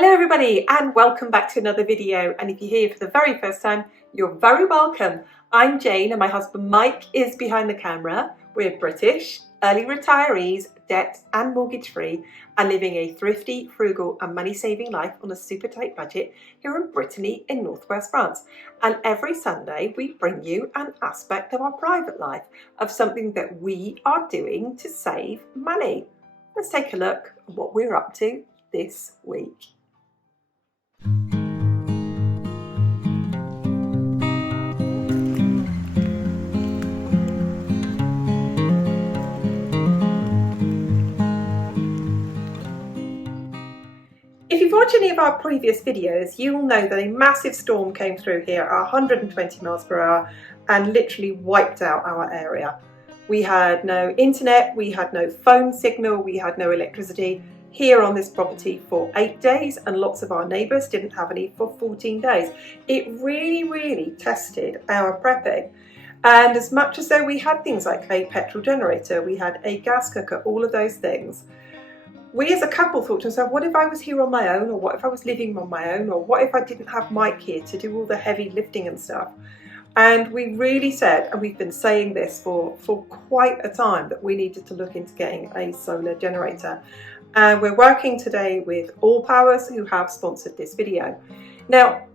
Hello everybody and welcome back to another video, and if you're here for the very first time, you're very welcome. I'm Jane and my husband Mike is behind the camera. We're British, early retirees, debt and mortgage free, and living a thrifty, frugal and money saving life on a super tight budget here in Brittany in northwest France. And every Sunday we bring you an aspect of our private life, of something that we are doing to save money. Let's take a look at what we're up to this week. If you've watched any of our previous videos, you'll know that a massive storm came through here at 120 miles per hour and literally wiped out our area. We had no internet, we had no phone signal, we had no electricity here on this property for 8 days, and lots of our neighbours didn't have any for 14 days. It really tested our prepping. And as much as though we had things like a petrol generator, we had a gas cooker, all of those things, we as a couple thought to ourselves, what if I was here on my own, or what if I was living on my own, or what if I didn't have Mike here to do all the heavy lifting and stuff? And we really said, and we've been saying this for quite a time, that we needed to look into getting a solar generator. And we're working today with AllPowers, who have sponsored this video. Now,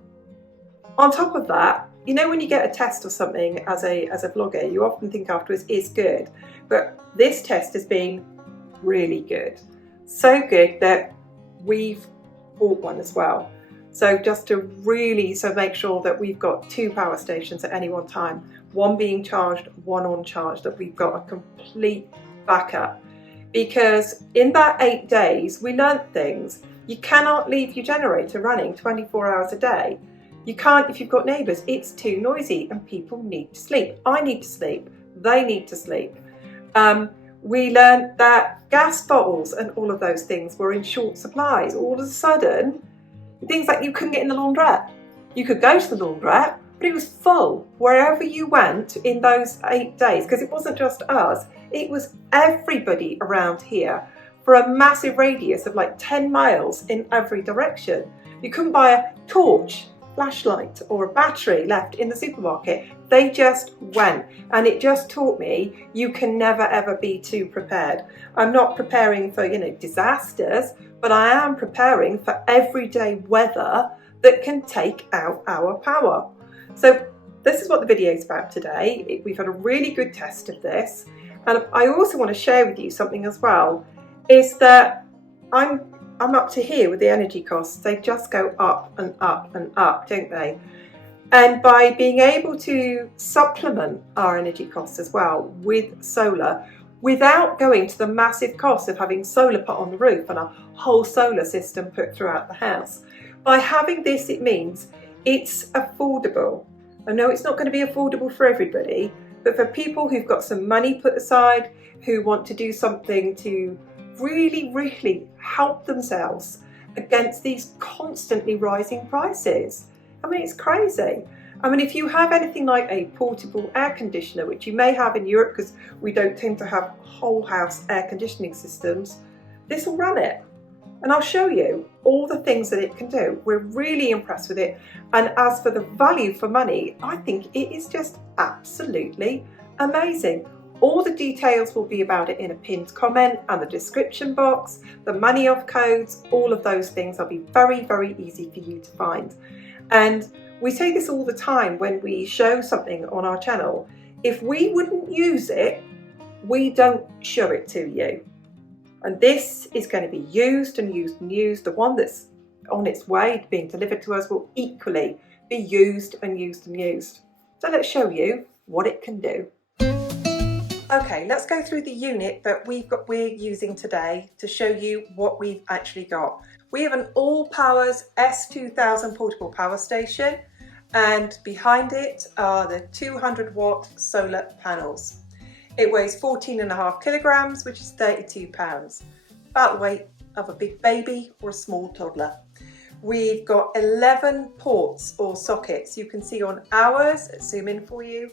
on top of that, you know when you get a test or something as a vlogger, you often think afterwards, is good. But this test has been really good. So good that we've bought one as well. So just to really make sure that we've got 2 power stations at any one time, one being charged, one on charge, that we've got a complete backup. Because in that 8 days, we learnt things. You cannot leave your generator running 24 hours a day. You can't if you've got neighbours. It's too noisy and people need to sleep. I need to sleep. They need to sleep. We learned that gas bottles and all of those things were in short supplies. All of a sudden, things like you couldn't get in the laundrette. You could go to the laundrette, but it was full wherever you went in those 8 days, because it wasn't just us, it was everybody around here for a massive radius of like 10 miles in every direction. You couldn't buy a torch, flashlight or a battery left in the supermarket. They just went, and it just taught me you can never ever be too prepared. I'm not preparing for disasters, but I am preparing for everyday weather that can take out our power. So this is what the video is about today. We've had a really good test of this, and I also want to share with you something as well, is that I'm up to here with the energy costs. They just go up and up and up, don't they? And by being able to supplement our energy costs as well with solar, without going to the massive cost of having solar put on the roof and a whole solar system put throughout the house. By having this, it means it's affordable. I know it's not going to be affordable for everybody, but for people who've got some money put aside, who want to do something to really help themselves against these constantly rising prices. I mean, it's crazy. I mean, if you have anything like a portable air conditioner, which you may have in Europe because we don't tend to have whole house air conditioning systems, this will run it. And I'll show you all the things that it can do. We're really impressed with it. And as for the value for money, I think it is just absolutely amazing. All the details will be about it in a pinned comment and the description box, the money off codes, all of those things will be very easy for you to find. And we say this all the time when we show something on our channel. If we wouldn't use it, we don't show it to you. And this is going to be used and used and used. The one that's on its way being delivered to us will equally be used and used and used. So let's show you what it can do. Okay, let's go through the unit that we're using today to show you what we've actually got. We have an AllPowers S2000 portable power station, and behind it are the 200 watt solar panels. It weighs 14.5 kilograms, which is 32 pounds, about the weight of a big baby or a small toddler. We've got 11 ports or sockets. You can see on ours, let's zoom in for you.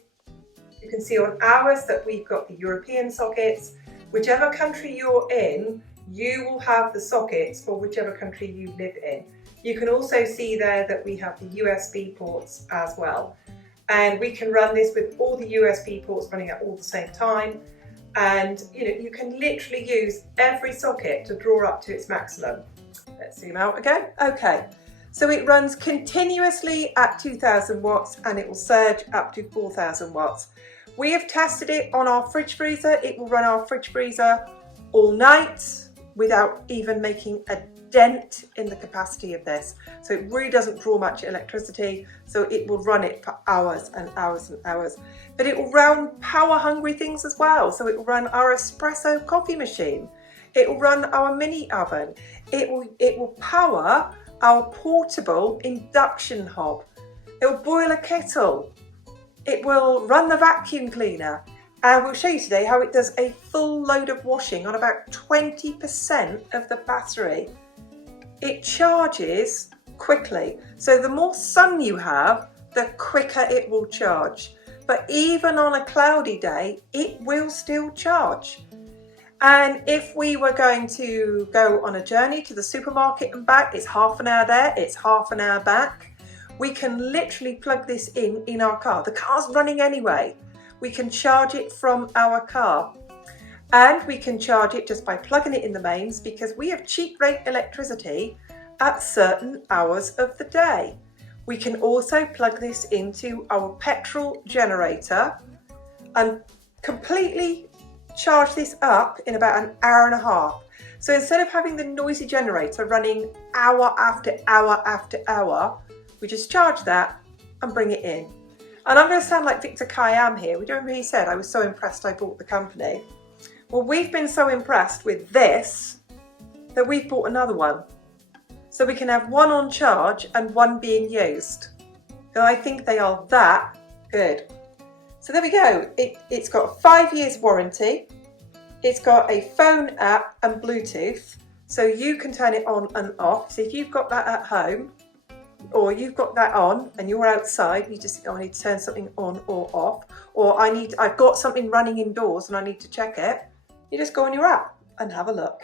You can see on ours that we've got the European sockets. Whichever country you're in, you will have the sockets for whichever country you live in. You can also see there that we have the USB ports as well. And we can run this with all the USB ports running at all the same time. And you can literally use every socket to draw up to its maximum. Let's zoom out again. Okay, so it runs continuously at 2000 watts and it will surge up to 4000 watts. We have tested it on our fridge freezer. It will run our fridge freezer all night without even making a dent in the capacity of this. So it really doesn't draw much electricity, so it will run it for hours and hours and hours. But it will run power hungry things as well. So it will run our espresso coffee machine. It will run our mini oven. It will power our portable induction hob. It will boil a kettle. It will run the vacuum cleaner. And we'll show you today how it does a full load of washing on about 20% of the battery. It charges quickly. So the more sun you have, the quicker it will charge. But even on a cloudy day, it will still charge. And if we were going to go on a journey to the supermarket and back, it's half an hour there, it's half an hour back. We can literally plug this in our car. The car's running anyway. We can charge it from our car. And we can charge it just by plugging it in the mains, because we have cheap rate electricity at certain hours of the day. We can also plug this into our petrol generator and completely charge this up in about an hour and a half. So instead of having the noisy generator running hour after hour after hour, we just charge that and bring it in. And I'm going to sound like Victor Kayam here. We don't really said I was so impressed I bought the company. Well, we've been so impressed with this that we've bought another one. So we can have one on charge and one being used. And I think they are that good. So there we go. It's got a 5 years warranty. It's got a phone app and Bluetooth. So you can turn it on and off. So if you've got that at home, or you've got that on and you're outside, you just think, oh, I need to turn something on or off, or I've got something running indoors and I need to check it. You just go on your app and have a look.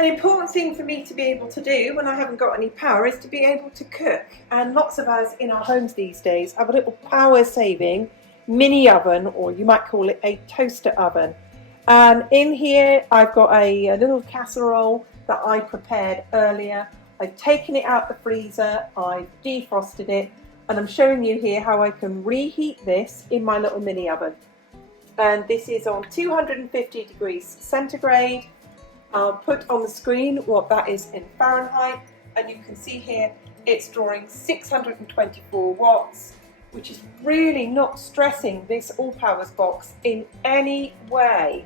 An important thing for me to be able to do when I haven't got any power is to be able to cook. And lots of us in our homes these days have a little power saving mini oven, or you might call it a toaster oven. And in here I've got a little casserole that I prepared earlier. I've taken it out the freezer, I've defrosted it, and I'm showing you here how I can reheat this in my little mini oven. And this is on 250 degrees centigrade. I'll put on the screen what that is in Fahrenheit, and you can see here it's drawing 624 watts, which is really not stressing this AllPowers box in any way.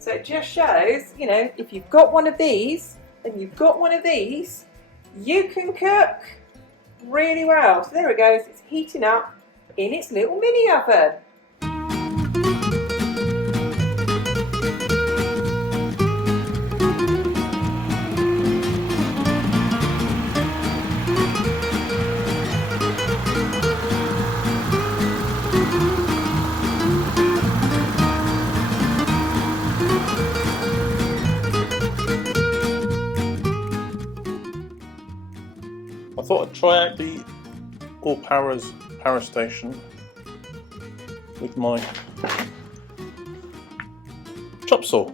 So it just shows, if you've got one of these and you've got one of these, you can cook really well. So there it goes, it's heating up in its little mini oven. I thought I'd try out the AllPowers power station with my chop saw.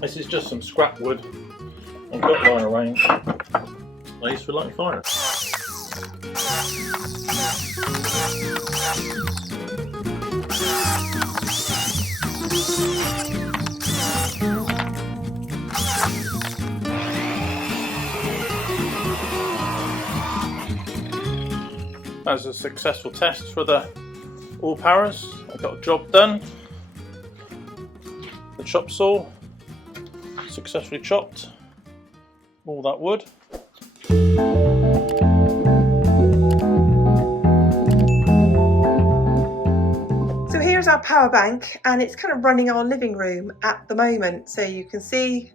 This is just some scrap wood I've got lying around. I used for lighting fire. That was a successful test for the AllPowers. I got a job done. The chop saw successfully chopped all that wood. So here's our power bank, and it's kind of running our living room at the moment. So you can see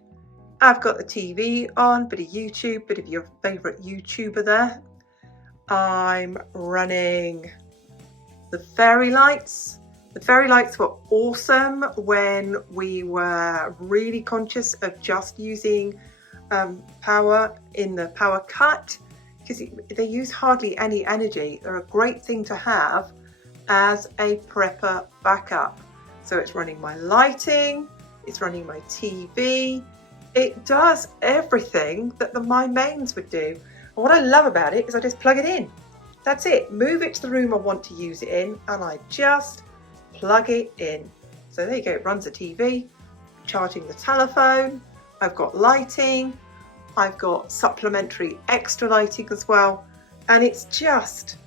I've got the TV on, bit of YouTube, bit of your favourite YouTuber there. I'm running the fairy lights. The fairy lights were awesome when we were really conscious of just using power in the power cut, because they use hardly any energy. They're a great thing to have as a prepper backup. So it's running my lighting, it's running my TV, it does everything that my mains would do. And what I love about it is I just plug it in. That's it. Move it to the room I want to use it in, and I just plug it in. So there you go, it runs a TV, charging the telephone, I've got lighting, I've got supplementary extra lighting as well, and it's just,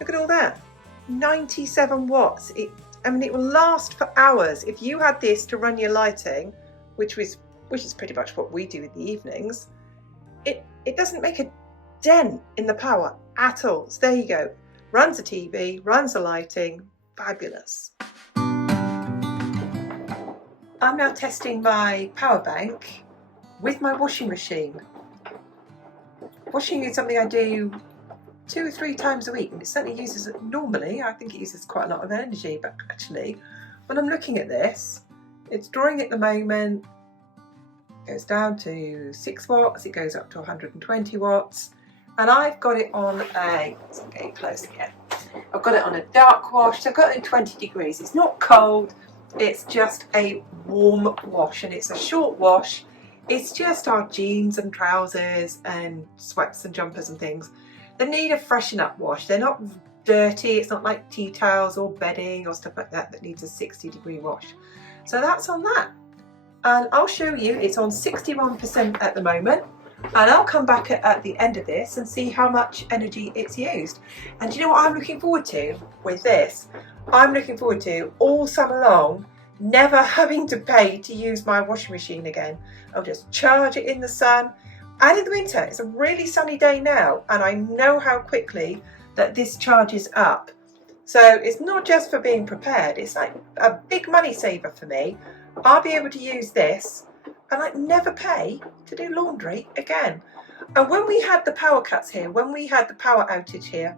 look at all that, 97 watts. It will last for hours. If you had this to run your lighting, which is pretty much what we do in the evenings, it doesn't make a dent in the power at all. So there you go, runs the TV, runs the lighting, fabulous. I'm now testing my power bank with my washing machine. Washing is something I do 2 or 3 times a week, and it certainly uses, normally I think it uses quite a lot of energy, but actually when I'm looking at this, it's drawing at the moment, it goes down to 6 watts, it goes up to 120 watts, and I've got it on a, let's get close again, I've got it on a dark wash, so I've got it in 20 degrees, it's not cold, it's just a warm wash, and it's a short wash. It's just our jeans and trousers and sweats and jumpers and things. They need a freshen up wash. They're not dirty. It's not like tea towels or bedding or stuff like that needs a 60-degree wash. So that's on that. And I'll show you, it's on 61% at the moment. And I'll come back at the end of this and see how much energy it's used. And do you know what I'm looking forward to with this? I'm looking forward to all summer long never having to pay to use my washing machine again. I'll just charge it in the sun. And in the winter, it's a really sunny day now, and I know how quickly that this charges up. So it's not just for being prepared, it's like a big money saver for me. I'll be able to use this and I never pay to do laundry again. And when we had the power cuts here, when we had the power outage here,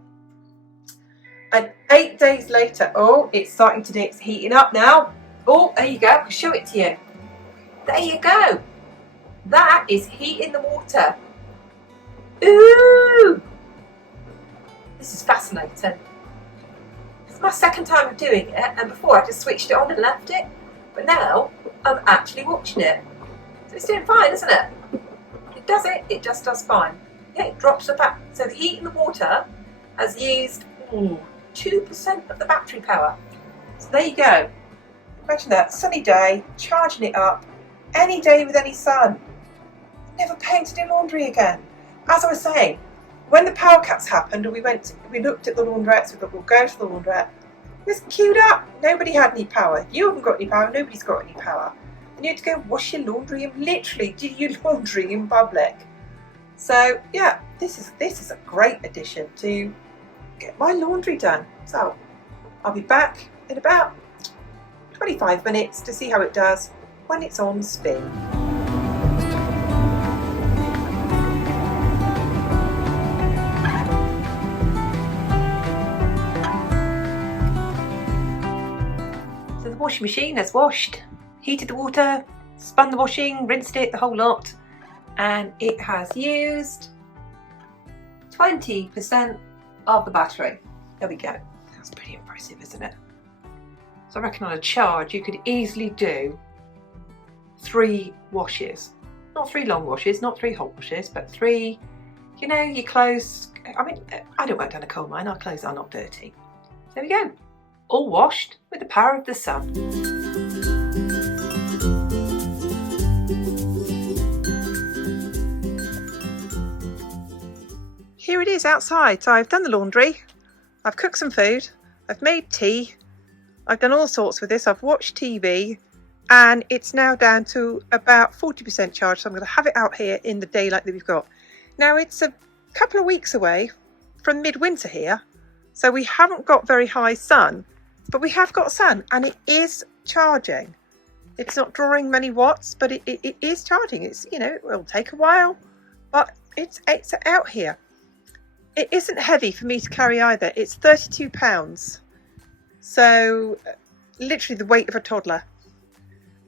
and 8 days later, oh, it's starting to do, it's heating up now. Oh, there you go, I'll show it to you. There you go. That is heating the water. Ooh! This is fascinating. It's my second time of doing it, and before I just switched it on and left it, but now I'm actually watching it. So it's doing fine, isn't it? It does it, it just does fine. Yeah, it drops the back. So the heat in the water has used 2% of the battery power. So there you go. Imagine that, sunny day, charging it up, any day with any sun. Never paying to do laundry again. As I was saying, when the power cuts happened and we looked at the laundrettes, we thought we'll go to the laundrette, it was queued up, nobody had any power. You haven't got any power, nobody's got any power. And you had to go wash your laundry and literally do your laundry in public. So yeah, this is a great addition to get my laundry done. So I'll be back in about 25 minutes to see how it does when it's on spin. So the washing machine has washed, heated the water, spun the washing, rinsed it, the whole lot, and it has used 20% of the battery. There we go. That's pretty impressive, isn't it? So I reckon on a charge you could easily do 3 washes. Not 3 long washes, not 3 hot washes, but 3, you know, your clothes. I mean, I don't work down a coal mine, our clothes are not dirty. So there we go. All washed with the power of the sun. Here it is outside. So I've done the laundry, I've cooked some food, I've made tea, I've done all sorts with this. I've watched TV, and it's now down to about 40% charge, so I'm going to have it out here in the daylight that we've got. Now it's a couple of weeks away from midwinter here, so we haven't got very high sun, but we have got sun and it is charging. It's not drawing many watts, but it is charging. It's, you know, it will take a while, but it's out here. It isn't heavy for me to carry either. It's 32 pounds, so literally the weight of a toddler.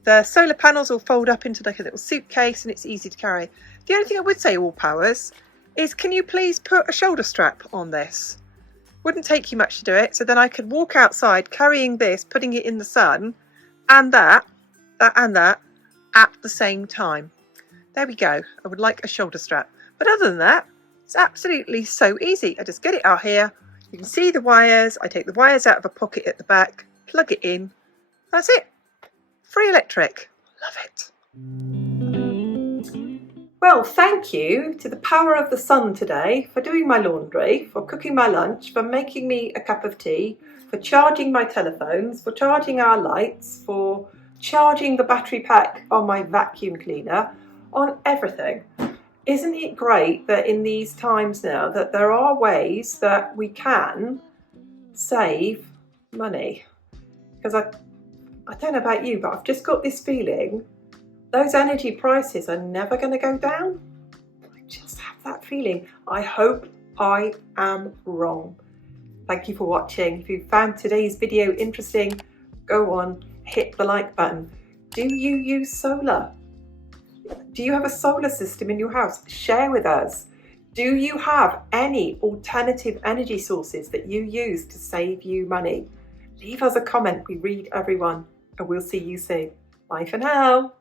The solar panels will fold up into like a little suitcase and it's easy to carry. The only thing I would say, AllPowers, is can you please put a shoulder strap on this? Wouldn't take you much to do it, so then I could walk outside carrying this, putting it in the sun, and that at the same time. There we go. I would like a shoulder strap. But other than that, it's absolutely so easy. I just get it out here. You can see the wires. I take the wires out of a pocket at the back, plug it in. That's it. Free electric. Love it. Well, thank you to the power of the sun today for doing my laundry, for cooking my lunch, for making me a cup of tea, for charging my telephones, for charging our lights, for charging the battery pack on my vacuum cleaner, on everything. Isn't it great that in these times now that there are ways that we can save money? Because I don't know about you, but I've just got this feeling those energy prices are never going to go down. I just have that feeling. I hope I am wrong. Thank you for watching. If you found today's video interesting, go on, hit the like button. Do you use solar? Do you have a solar system in your house? Share with us. Do you have any alternative energy sources that you use to save you money? Leave us a comment. We read everyone, and we'll see you soon. Bye for now.